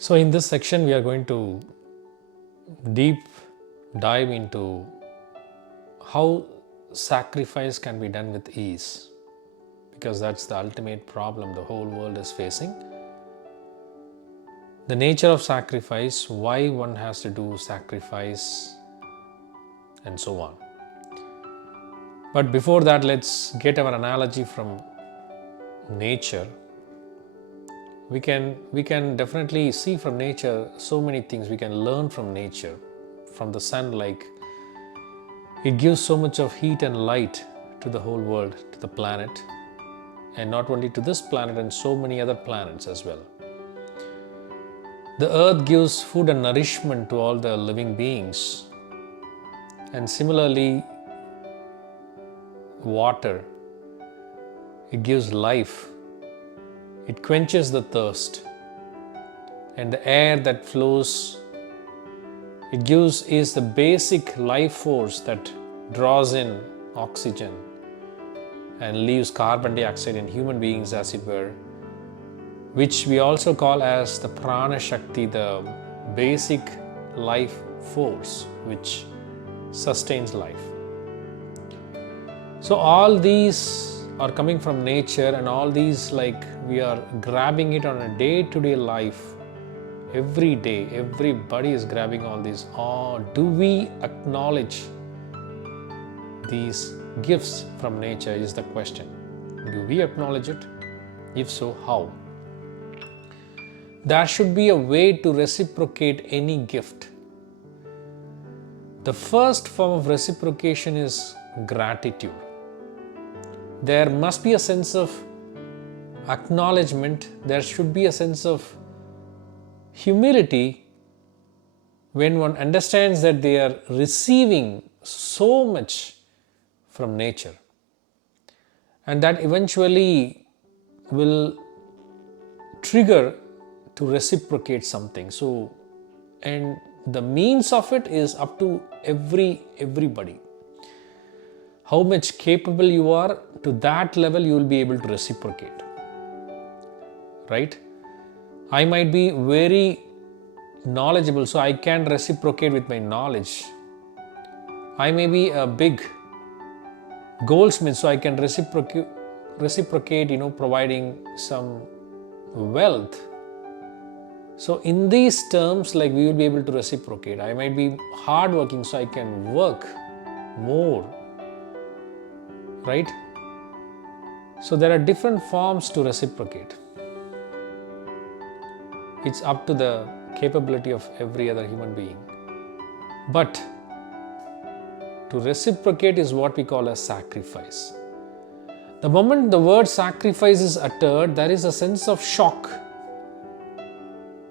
So in this section we are going to deep dive into how sacrifice can be done with ease, because that's the ultimate problem the whole world is facing. The nature of sacrifice, why one has to do sacrifice, and so on. But before that, let's get our analogy from nature. We can definitely see from nature so many things we can learn from nature. From the sun, like it gives so much of heat and light to the whole world, to the planet, and not only to this planet and so many other planets as well. The earth gives food and nourishment to all the living beings, and similarly water, it gives life, it quenches the thirst, and the air that flows, it gives is the basic life force that draws in oxygen and leaves carbon dioxide in human beings, as it were, which we also call as the prana shakti, the basic life force which sustains life. So all these are coming from nature, and all these, like, we are grabbing it on a day-to-day life. Every day, everybody is grabbing all these. Or do we acknowledge these gifts from nature is the question. Do we acknowledge it? If so, how? There should be a way to reciprocate any gift. The first form of reciprocation is gratitude. There must be a sense of acknowledgement. There should be a sense of humility when one understands that they are receiving so much from nature, and that eventually will trigger to reciprocate something. So, and the means of it is up to everybody. How much capable you are, to that level you will be able to reciprocate, right? I might be very knowledgeable, so I can reciprocate with my knowledge. I may be a big goldsmith, so I can reciprocate, providing some wealth. So in these terms, like, we will be able to reciprocate. I might be hardworking, so I can work more, right? So there are different forms to reciprocate. It's up to the capability of every other human being. But to reciprocate is what we call a sacrifice. The moment the word sacrifice is uttered, there is a sense of shock,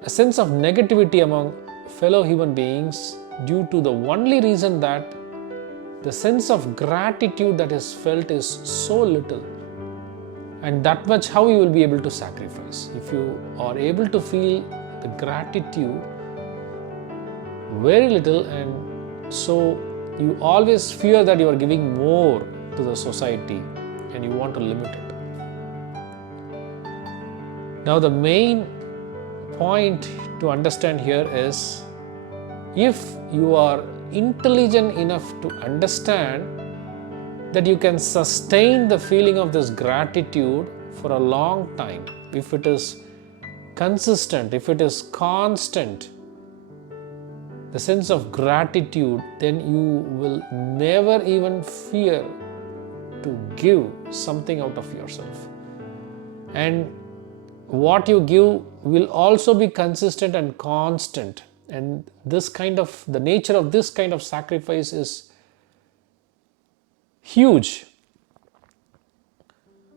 a sense of negativity among fellow human beings, due to the only reason that the sense of gratitude that is felt is so little. And that much, how you will be able to sacrifice? If you are able to feel the gratitude very little, and so you always fear that you are giving more to the society and you want to limit it. Now the main point to understand here is, if you are intelligent enough to understand that you can sustain the feeling of this gratitude for a long time, if it is consistent, if it is constant, the sense of gratitude, then you will never even fear to give something out of yourself. And what you give will also be consistent and constant. And the nature of this kind of sacrifice is huge.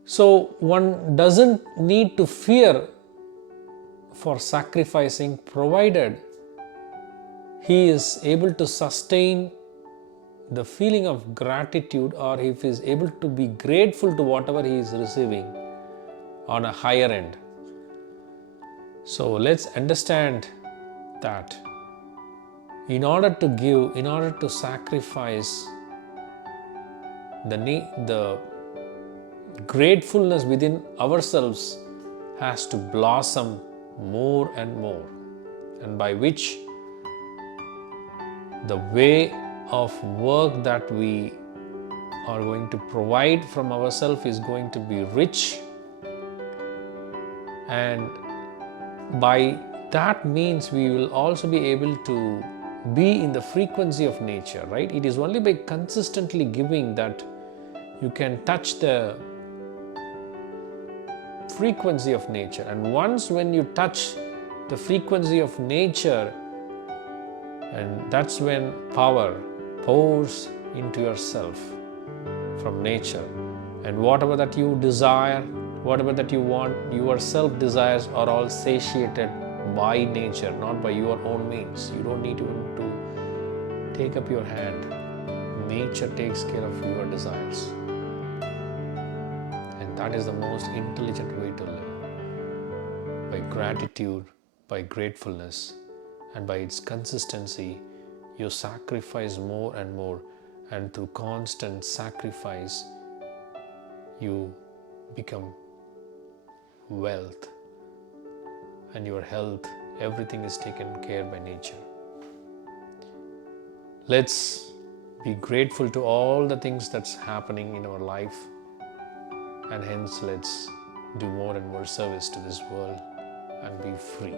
So one doesn't need to fear for sacrificing, provided he is able to sustain the feeling of gratitude, or if he is able to be grateful to whatever he is receiving on a higher end. So let's understand that in order to give, in order to sacrifice, the gratefulness within ourselves has to blossom more and more. and by which the way of work that we are going to provide from ourselves is going to be rich, and by that means we will also be able to be in the frequency of nature, right? It is only by consistently giving that you can touch the frequency of nature. And once when you touch the frequency of nature, and that's when power pours into yourself from nature, and whatever that you desire, whatever that you want, your self desires are all satiated by nature, not by your own means. You don't need even to take up your hand. Nature takes care of your desires. And that is the most intelligent way to live. By gratitude, by gratefulness, and by its consistency, you sacrifice more and more. And through constant sacrifice, you become wealth, and your health, everything is taken care by nature. Let's be grateful to all the things that's happening in our life, and hence let's do more and more service to this world and be free.